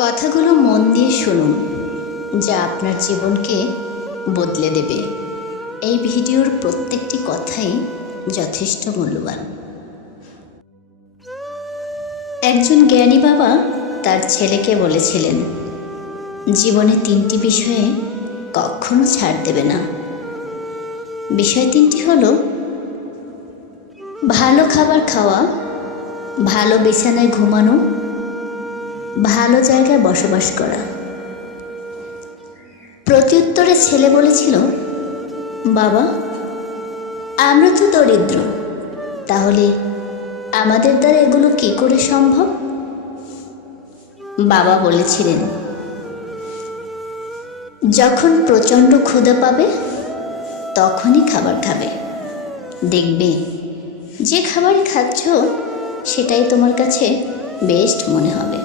কথাগুলো মন দিয়ে শুনুন, যা আপনার জীবনকে বদলে দেবে। এই ভিডিওর প্রত্যেকটি কথাই যথেষ্ট মূল্যবান। একজন জ্ঞানী বাবা তার ছেলেকে বলেছিলেন, জীবনে 3টি বিষয়ে কখনো ছাড় দেবে না। বিষয় 3টি হলো ভালো খাবার খাওয়া, ভালো বিছানায় ঘুমানো, ভালো জায়গায় বসবাস করা। প্রত্যুত্তরে ছেলে বলেছিল, বাবা, আমরা তো দরিদ্র, তাহলে আমাদের দ্বারা এগুলো কি করে সম্ভব? বাবা বলেছিলেন, যখন প্রচণ্ড ক্ষুধা পাবে তখনই খাবার খাবে। দেখবে যে খাবার খাচ্ছ সেটাই তোমার কাছে বেস্ট মনে হবে।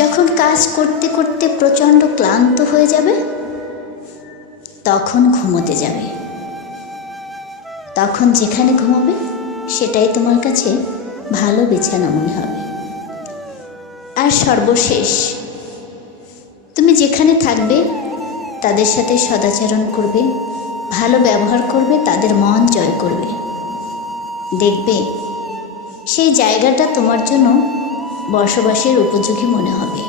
যখন কাজ করতে করতে প্রচণ্ড ক্লান্ত হয়ে যাবে তখন ঘুমোতে যাবে। তখন যেখানে ঘুমাবে সেটাই তোমার কাছে ভালো বিছানা মনে হবে। আর সর্বশেষ, তুমি যেখানে থাকবে তাদের সাথে সদাচরণ করবে, ভালো ব্যবহার করবে, তাদের মন জয় করবে। দেখবে সেই জায়গাটা তোমার জন্য বসবাসের উপযোগী মনে হবে।